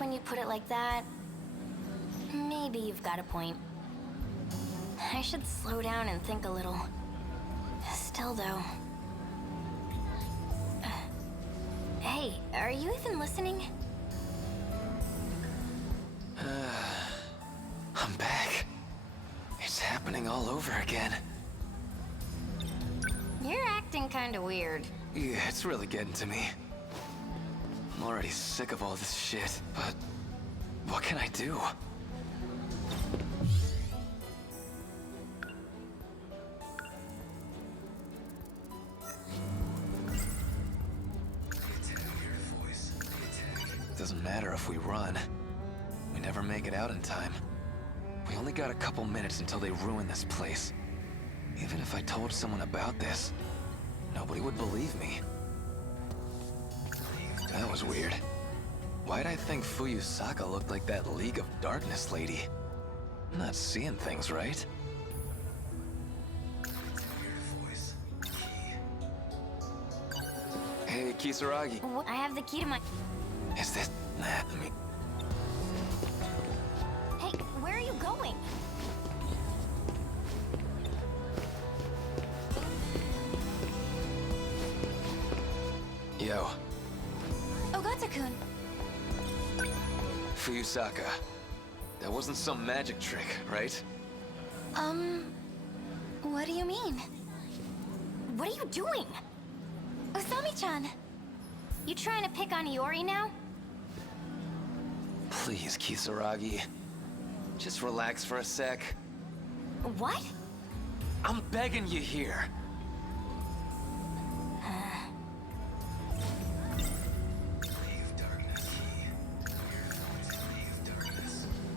when you put it like that, maybe you've got a point. I should slow down and think a little. Still, though... Hey, are you even listening? I'm back. It's happening all over again. You're acting kinda weird. Yeah, it's really getting to me. I'm already sick of all this shit, but what can I do? Doesn't matter if we run. We never make it out in time. We only got a couple minutes until they ruin this place. Even if I told someone about this, nobody would believe me. That was weird. Why'd I think Fuyusaka looked like that League of Darkness lady? I'm not seeing things right. Hey, Kisaragi. I have the key to my... Is this... Nah, I mean... Hey, where are you going? Yo. Ogata-kun. Fuyusaka. That wasn't some magic trick, right? What do you mean? What are you doing? Osami-chan! You trying to pick on Iori now? Please, Kisaragi. Just relax for a sec. What? I'm begging you here.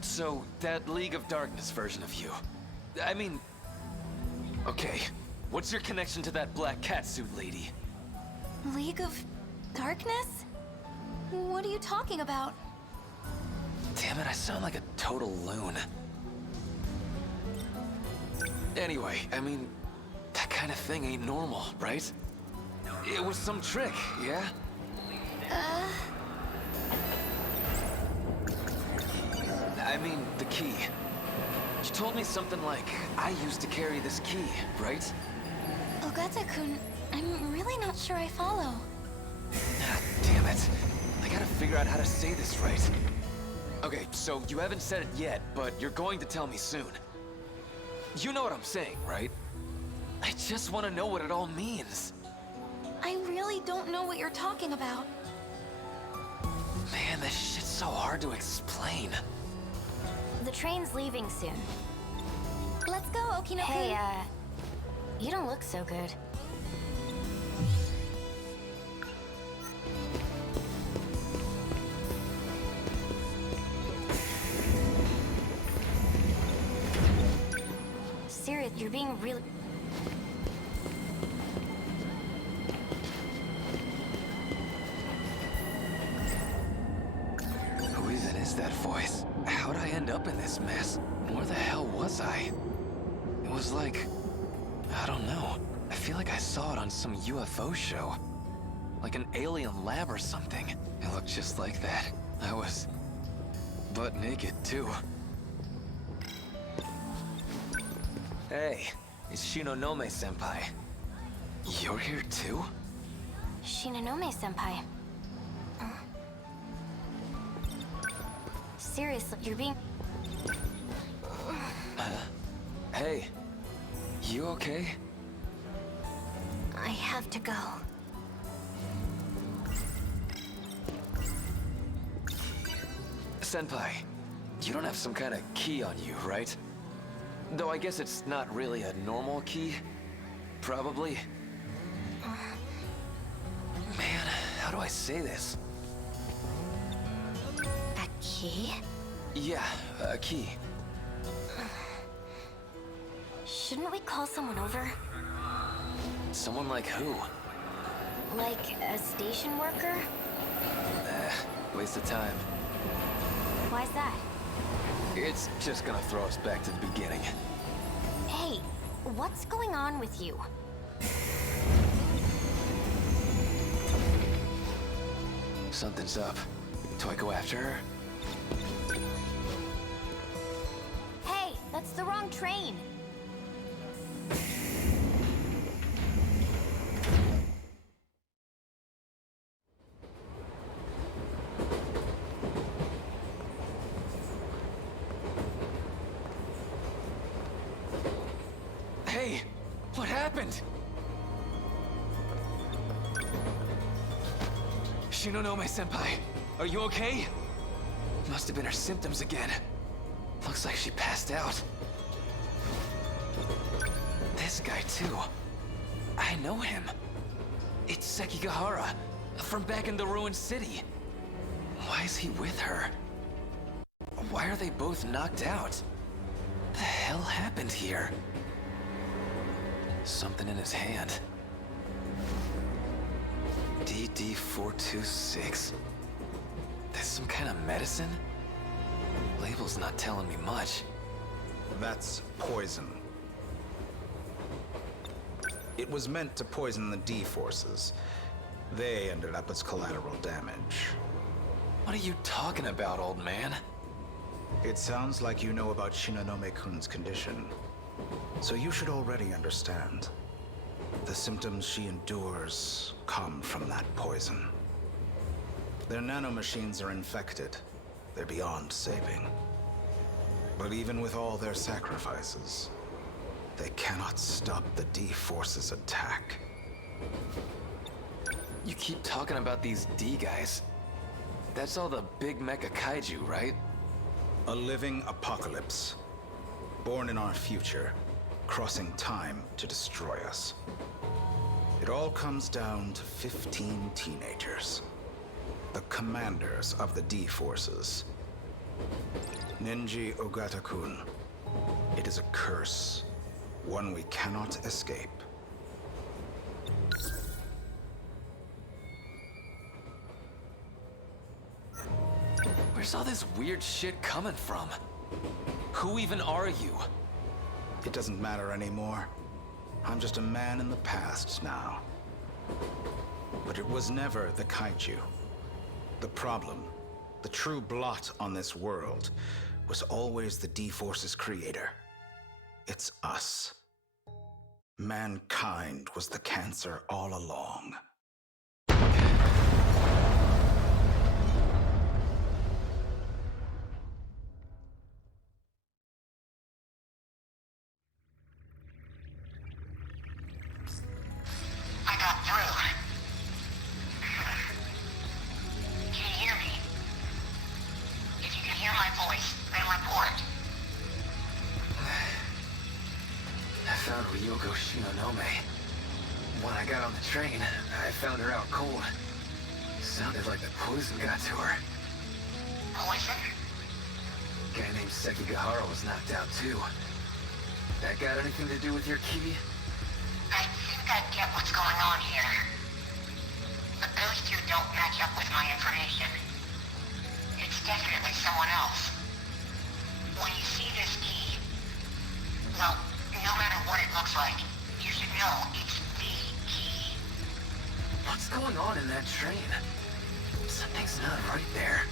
So, that League of Darkness version of you. I mean... Okay, what's your connection to that black catsuit lady? League of Darkness? What are you talking about? Damn it, I sound like a total loon. Anyway, I mean, that kind of thing ain't normal, right? It was some trick, yeah? I mean, the key. You told me something like, I used to carry this key, right? Ogata-kun, I'm really not sure I follow. Ah, damn it. I gotta figure out how to say this right. Okay, so you haven't said it yet, but you're going to tell me soon. You know what I'm saying, right? I just want to know what it all means. I really don't know what you're talking about. Man, this shit's so hard to explain. The train's leaving soon. Let's go, Okino-kun. Hey, you don't look so good. Serious, you're being really... Who even is that voice? How'd I end up in this mess? Where the hell was I? It was like... I don't know. I feel like I saw it on some UFO show. Like an alien lab or something. It looked just like that. I was... butt naked, too. Hey, it's Shinonome-senpai. You're here, too? Shinonome-senpai. Seriously, you're being... Hey, you okay? I have to go. Senpai, you don't have some kind of key on you, right? Though I guess it's not really a normal key. Probably. Man, how do I say this? A key? Yeah, a key. Shouldn't we call someone over? Someone like who? Like a station worker? Waste of time. Why's that? It's just gonna throw us back to the beginning. Hey, what's going on with you? Something's up. Do I go after her? Hey, that's the wrong train. Hey, what happened? Shinonome-senpai, are you okay? Must have been her symptoms again. Looks like she passed out. This guy, too. I know him. It's Sekigahara, from back in the ruined city. Why is he with her? Why are they both knocked out? The hell happened here? Something in his hand. DD-426. That's some kind of medicine? Label's not telling me much. That's poison. It was meant to poison the D-forces. They ended up as collateral damage. What are you talking about, old man? It sounds like you know about Shinonome-kun's condition. So you should already understand. The symptoms she endures come from that poison. Their nanomachines are infected. They're beyond saving. But even with all their sacrifices, they cannot stop the D-Force's attack. You keep talking about these D guys. That's all the big mecha kaiju, right? A living apocalypse. Born in our future, crossing time to destroy us. It all comes down to 15 teenagers. The commanders of the D-Forces. Nenji Ogata-kun. It is a curse. One we cannot escape. Where's all this weird shit coming from? Who even are you? It doesn't matter anymore. I'm just a man in the past now. But it was never the kaiju. The problem, the true blot on this world, was always the D-Force's creator. It's us. Mankind was the cancer all along. I got through. Can you hear me? If you can hear my voice, then report. I found Ryoko Shinonome. When I got on the train, I found her out cold. Sounded like the poison got to her. Poison? Guy named Sekigahara was knocked out too. That got anything to do with your key? I think I get what's going on here. But those two don't match up with my information. It's definitely someone else. When you see this key, well, no matter what it looks like, you should know it's the key. What's going on in that train? Something's not right there.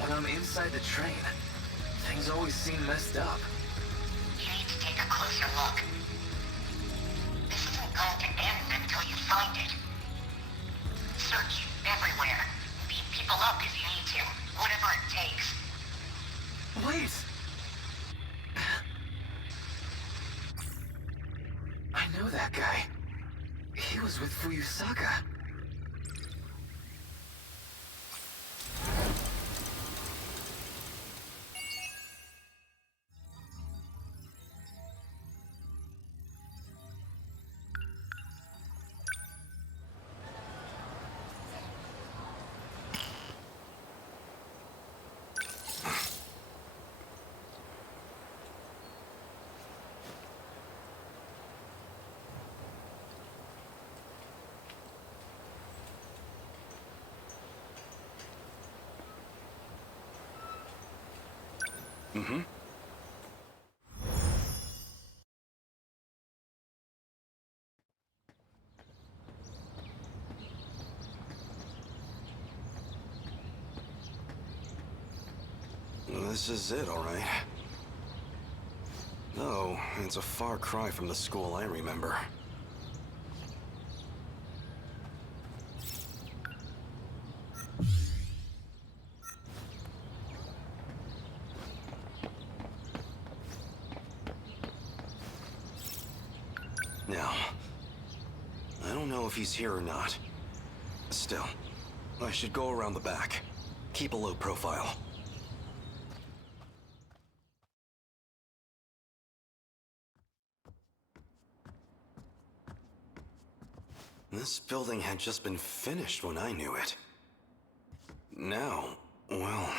When I'm inside the train, things always seem messed up. You need to take a closer look. This isn't going to end until you find it. Search everywhere. Beat people up if you need to. Whatever it takes. Wait! I know that guy. He was with Fuyusaka. Mm-hmm. This is it, all right. Though, it's a far cry from the school I remember. Now, I don't know if he's here or not. Still, I should go around the back. Keep a low profile. This building had just been finished when I knew it. Now, well,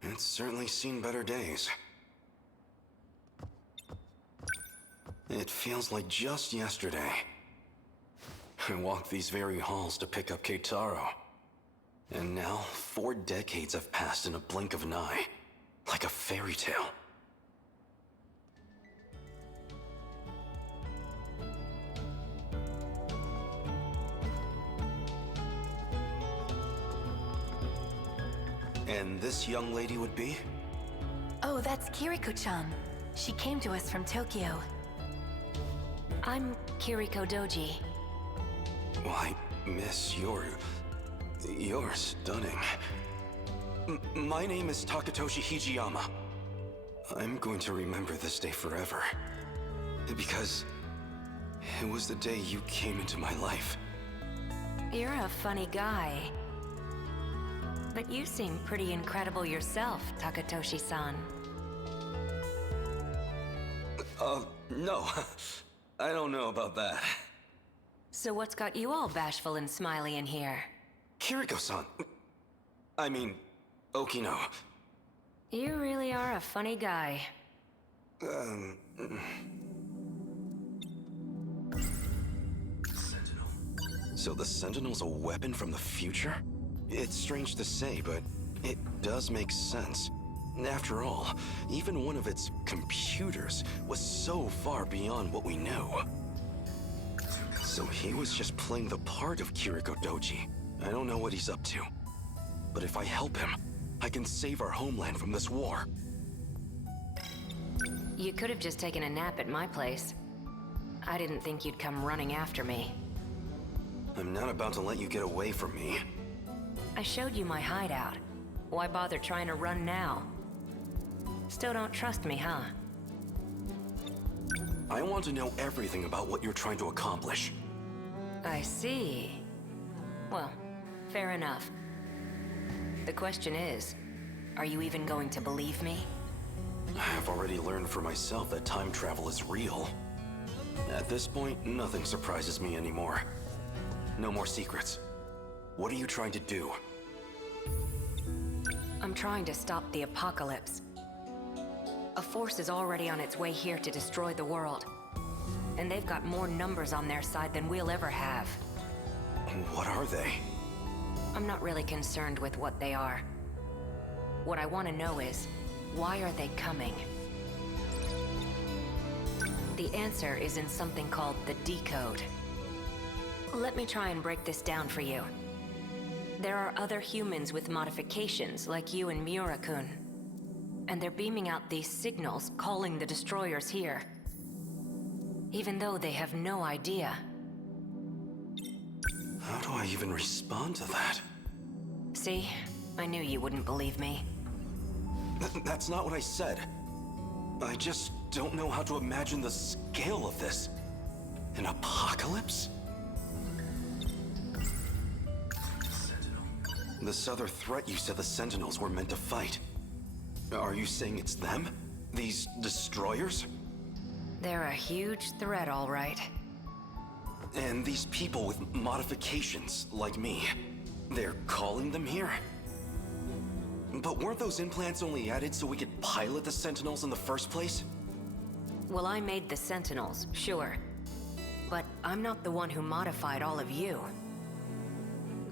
it's certainly seen better days. It feels like just yesterday. I walked these very halls to pick up Keitaro. And now, 4 decades have passed in a blink of an eye. Like a fairy tale. And this young lady would be? Oh, that's Kiriko-chan. She came to us from Tokyo. I'm Kiriko Doji. Why, miss, you're stunning. My name is Takatoshi Hijiyama. I'm going to remember this day forever. Because it was the day you came into my life. You're a funny guy. But you seem pretty incredible yourself, Takatoshi-san. No. I don't know about that. So what's got you all bashful and smiley in here? Kiriko-san. I mean, Okino. You really are a funny guy. Sentinel. So the Sentinel's a weapon from the future? It's strange to say, but it does make sense. After all, even one of its computers was so far beyond what we knew. So he was just playing the part of Kiriko Doji. I don't know what he's up to. But if I help him, I can save our homeland from this war. You could have just taken a nap at my place. I didn't think you'd come running after me. I'm not about to let you get away from me. I showed you my hideout. Why bother trying to run now? Still don't trust me, huh? I want to know everything about what you're trying to accomplish. I see. Well, fair enough. The question is, are you even going to believe me? I've already learned for myself that time travel is real. At this point, nothing surprises me anymore. No more secrets. What are you trying to do? I'm trying to stop the apocalypse. A force is already on its way here to destroy the world. And they've got more numbers on their side than we'll ever have. What are they? I'm not really concerned with what they are. What I want to know is, why are they coming? The answer is in something called the decode. Let me try and break this down for you. There are other humans with modifications, like you and Miura-kun. And they're beaming out these signals, calling the destroyers here. Even though they have no idea. How do I even respond to that? See? I knew you wouldn't believe me. That's not what I said. I just don't know how to imagine the scale of this. An apocalypse? Sentinel. This other threat you said the Sentinels were meant to fight. Are you saying it's them? These destroyers? They're a huge threat, all right. And these people with modifications, like me, they're calling them here? But weren't those implants only added so we could pilot the Sentinels in the first place? Well, I made the Sentinels, sure. But I'm not the one who modified all of you.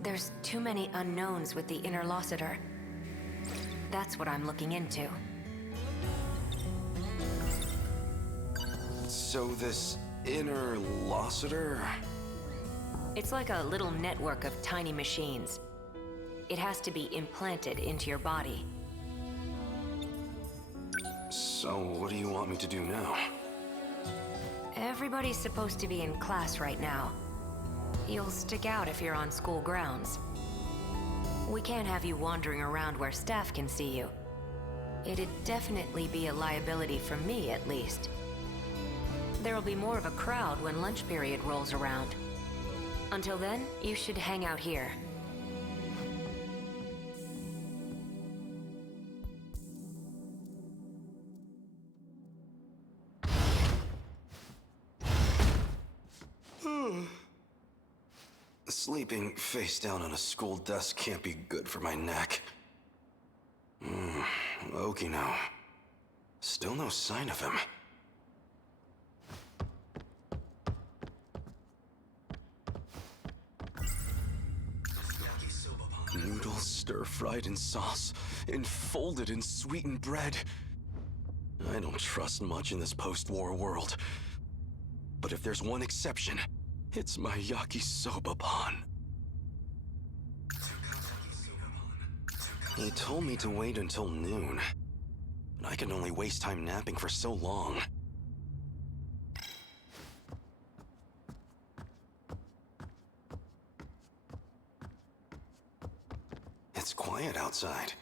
There's too many unknowns with the Interlocutor. That's what I'm looking into. So this Interlocutor? It's like a little network of tiny machines. It has to be implanted into your body. So, what do you want me to do now? Everybody's supposed to be in class right now. You'll stick out if you're on school grounds. We can't have you wandering around where staff can see you. It'd definitely be a liability for me, at least. There'll be more of a crowd when lunch period rolls around. Until then, you should hang out here. Sleeping face down on a school desk can't be good for my neck. Okino. Still no sign of him. Noodles stir-fried in sauce and folded in sweetened bread. I don't trust much in this post-war world. But if there's one exception, it's my yakisoba-pan. He told me to wait until noon, but I can only waste time napping for so long. It's quiet outside.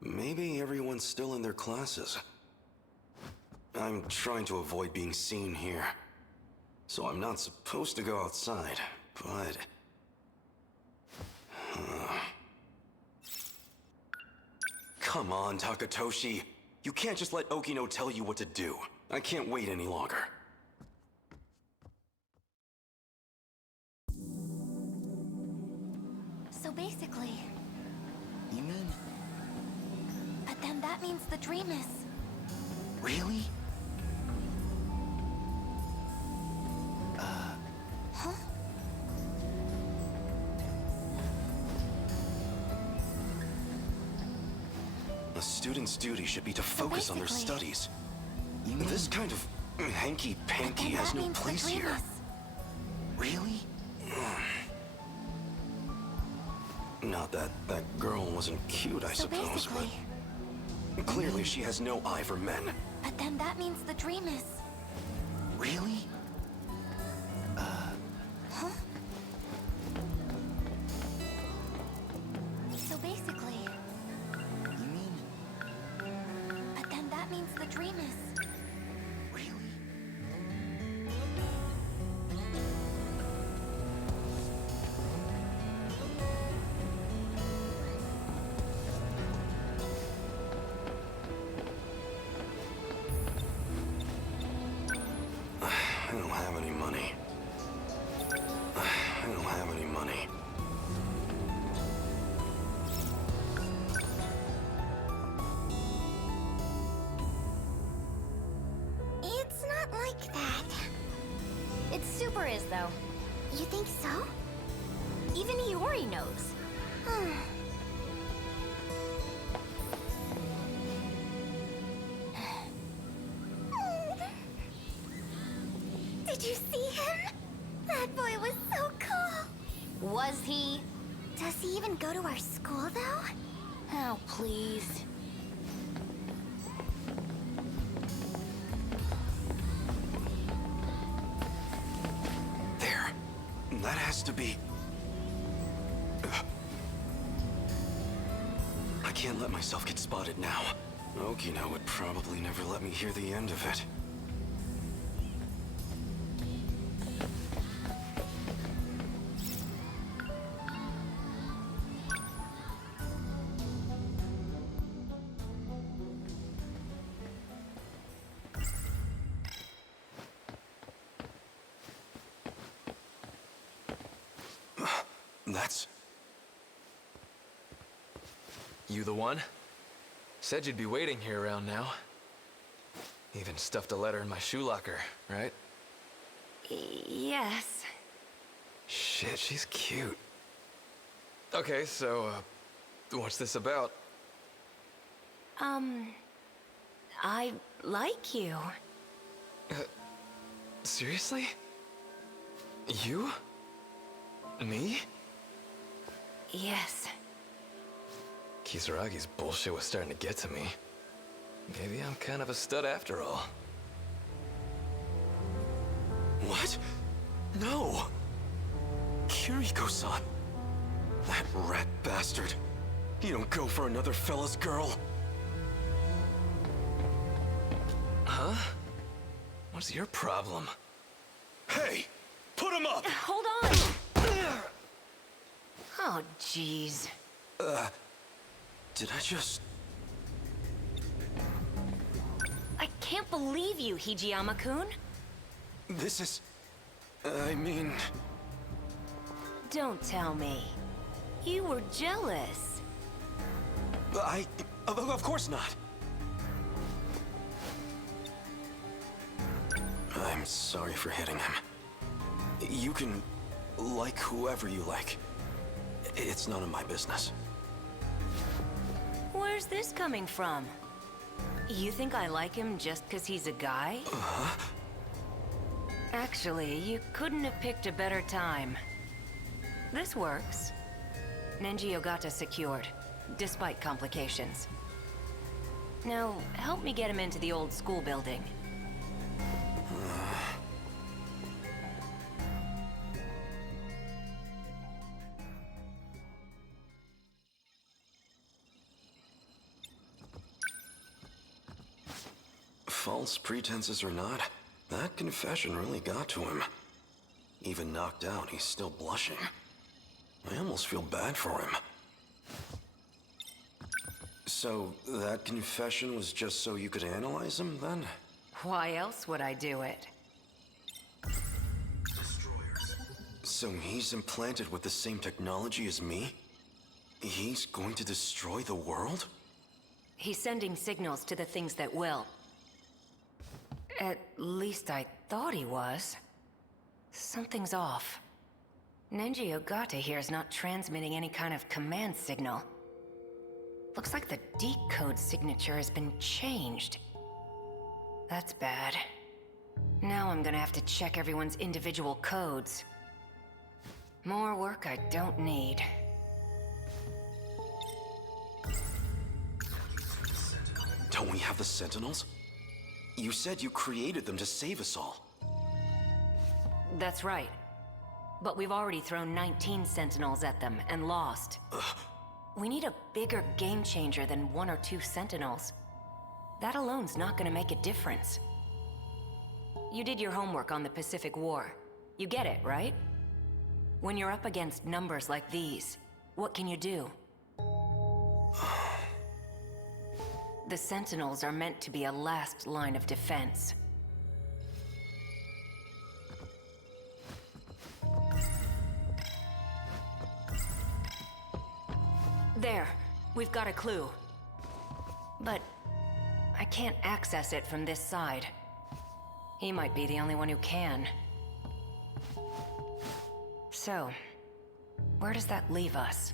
Maybe everyone's still in their classes. I'm trying to avoid being seen here. So I'm not supposed to go outside, but... Come on, Takatoshi. You can't just let Okino tell you what to do. I can't wait any longer. So basically... You mean... But then that means the dream is... Really? Huh? A student's duty should be to focus on their basically- studies. This kind of hanky-panky has no place here. Really? Not that that girl wasn't cute, I So suppose, basically... but clearly she has no eye for men. But then that means the dream is... Really? Huh? So basically... You mean... But then that means the dream is... Really? I don't have any money. I don't have any money. It's not like that. It super is, though. You think so? Even Iori knows. Did you see him? That boy was so cool. Was he? Does he even go to our school, though? Oh, please. There. That has to be... I can't let myself get spotted now. Okino would probably never let me hear the end of it. That's... You the one? Said you'd be waiting here around now. Even stuffed a letter in my shoe locker, right? Yes. Shit, she's cute. Okay, so, what's this about? I like you. Seriously? You? Me? Yes. Kisaragi's bullshit was starting to get to me. Maybe I'm kind of a stud after all. What? No! Kiriko-san. That rat bastard. You don't go for another fella's girl. Huh? What's your problem? Hey! Put him up! Hold on! Oh, jeez. Did I just... I can't believe you, Hijiyama-kun. This is... I mean... Don't tell me. You were jealous. Of course not. I'm sorry for hitting him. You can like whoever you like. It's none of my business. Where's this coming from? You think I like him just because he's a guy? Actually, you couldn't have picked a better time. This works. Nenji Ogata secured, despite complications. Now, help me get him into the old school building. False pretenses or not, that confession really got to him. Even knocked out, he's still blushing. I almost feel bad for him. So, that confession was just so you could analyze him, then? Why else would I do it? So he's implanted with the same technology as me? He's going to destroy the world? He's sending signals to the things that will. At least I thought he was. Something's off. Nenji Ogata here is not transmitting any kind of command signal. Looks like the decode signature has been changed. That's bad. Now I'm gonna have to check everyone's individual codes. More work I don't need. Don't we have the Sentinels? You said you created them to save us all. That's right. But we've already thrown 19 Sentinels at them and lost. We need a bigger game changer than 1 or 2 Sentinels. That alone's not gonna make a difference. You did your homework on the Pacific War. You get it, right? When you're up against numbers like these, what can you do? The Sentinels are meant to be a last line of defense. There, we've got a clue. But I can't access it from this side. He might be the only one who can. So, where does that leave us?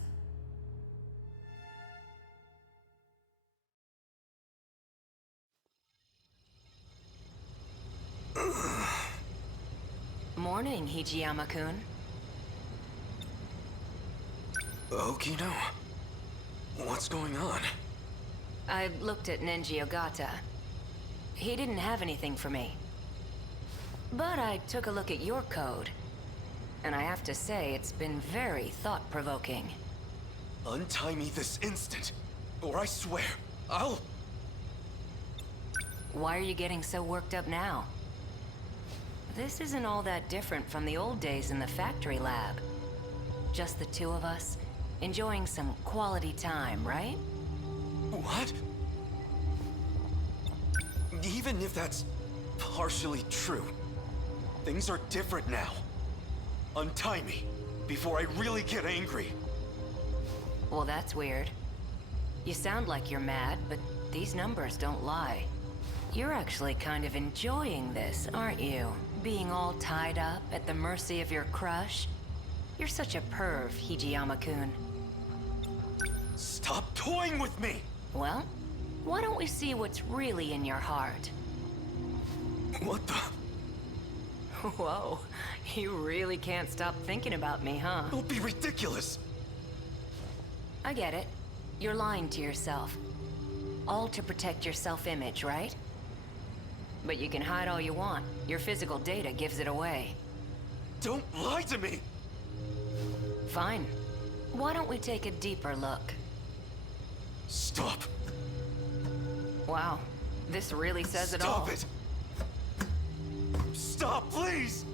Morning, Hijiyama-kun. Okino. What's going on? I looked at Nenji Ogata. He didn't have anything for me. But I took a look at your code. And I have to say, it's been very thought-provoking. Untie me this instant, or I swear, I'll... Why are you getting so worked up now? This isn't all that different from the old days in the factory lab. Just the two of us, enjoying some quality time, right? What? Even if that's partially true, things are different now. Untie me, before I really get angry. Well, that's weird. You sound like you're mad, but these numbers don't lie. You're actually kind of enjoying this, aren't you? Being all tied up at the mercy of your crush? You're such a perv, Hijiyama-kun. Stop toying with me! Well, why don't we see what's really in your heart? What the? Whoa, you really can't stop thinking about me, huh? Don't be ridiculous! I get it. You're lying to yourself. All to protect your self-image, right? But you can hide all you want. Your physical data gives it away. Don't lie to me! Fine. Why don't we take a deeper look? Stop! Wow. This really says it all. Stop it! Stop, please!